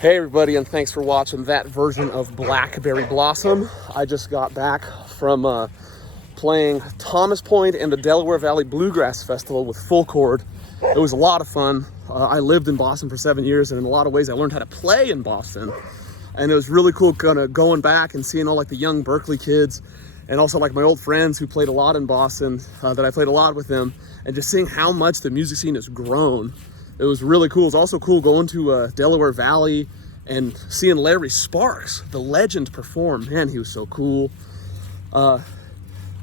Hey everybody, and thanks for watching that version of Blackberry Blossom. I just got back from playing Thomas Point and the Delaware Valley Bluegrass Festival with full chord. It was a lot of fun. I lived in Boston for 7 years, and in a lot of ways I learned how to play in Boston. And it was really cool kind of going back and seeing all like the young Berkeley kids, and also like my old friends who played a lot in Boston, that I played a lot with them, and just seeing how much the music scene has grown. It was really cool. It was also cool going to Delaware Valley and seeing Larry Sparks, the legend, perform. Man, he was so cool.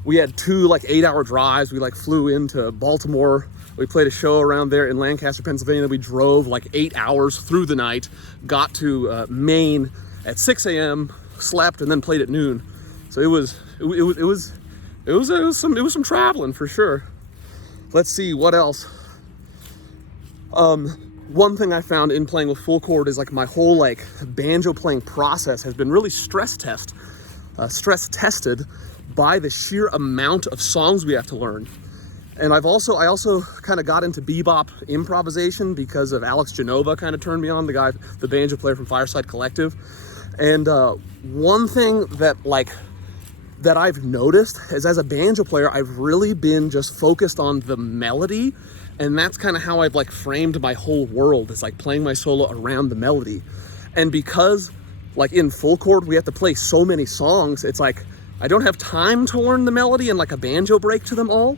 We had 2 like 8-hour drives. We like flew into Baltimore. We played a show around there in Lancaster, Pennsylvania. We drove like 8 hours through the night, got to Maine at 6 a.m., slept, and then played at noon. So it was some traveling for sure. Let's see what else. One thing I found in playing with full chord is like my whole like banjo playing process has been really stress tested by the sheer amount of songs we have to learn. And I also kind of got into bebop improvisation because of Alex Genova kind of turned me on, the banjo player from Fireside Collective. And one thing that I've noticed is, as a banjo player, I've really been just focused on the melody. And that's kind of how I've like framed my whole world, is like playing my solo around the melody. And because like in full chord, we have to play so many songs, it's like, I don't have time to learn the melody and like a banjo break to them all.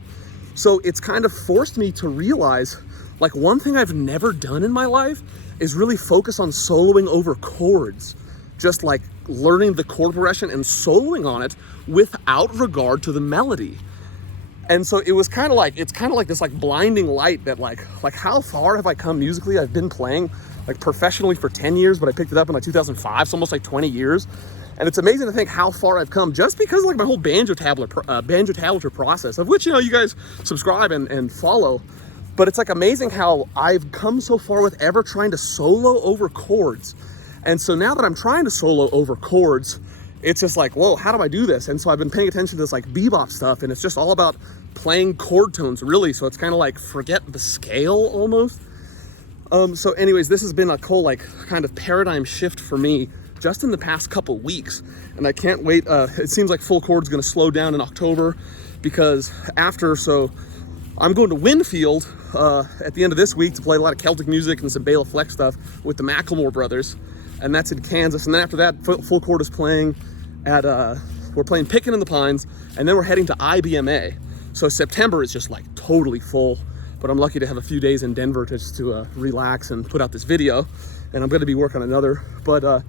So it's kind of forced me to realize, like, one thing I've never done in my life is really focus on soloing over chords. Just like learning the chord progression and soloing on it without regard to the melody. And so it was kind of like, it's kind of like this like blinding light that like how far have I come musically? I've been playing like professionally for 10 years, but I picked it up in like 2005, so almost like 20 years. And it's amazing to think how far I've come just because of like my whole banjo tablature process, of which, you know, you guys subscribe and follow. But it's like amazing how I've come so far with ever trying to solo over chords. And so now that I'm trying to solo over chords, it's just like, whoa, how do I do this? And so I've been paying attention to this like bebop stuff, and it's just all about playing chord tones, really. So it's kind of like forget the scale almost. So anyways, this has been a cool like kind of paradigm shift for me just in the past couple weeks, and I can't wait. It seems like full chord is going to slow down in October, because so I'm going to Winfield at the end of this week to play a lot of Celtic music and some Bela Fleck stuff with the Macklemore brothers, and that's in Kansas. And then after that, full chord is playing at we're playing Pickin' in the Pines, and then we're heading to IBMA. So September is just like totally full, but I'm lucky to have a few days in Denver just to relax and put out this video, and I'm going to be working on another. But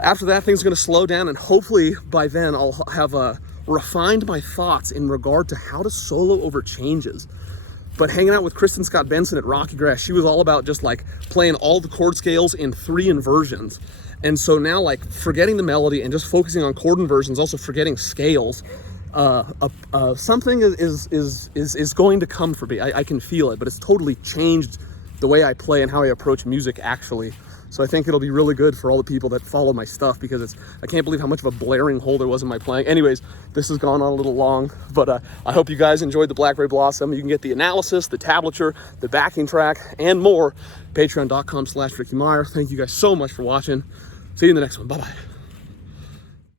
after that, things are going to slow down, and hopefully by then I'll have refined my thoughts in regard to how to solo over changes. But hanging out with Kristen Scott Benson at Rocky Grass, she was all about just like playing all the chord scales in 3 inversions. And so now, like, forgetting the melody and just focusing on chord inversions, also forgetting scales, something is going to come for me. I can feel it, but it's totally changed the way I play and how I approach music, actually. So I think it'll be really good for all the people that follow my stuff, because I can't believe how much of a blaring hole there was in my playing. Anyways, this has gone on a little long, but I hope you guys enjoyed the Blackberry Blossom. You can get the analysis, the tablature, the backing track, and more. Patreon.com/Ricky Mier. Thank you guys so much for watching. See you in the next one. Bye-bye.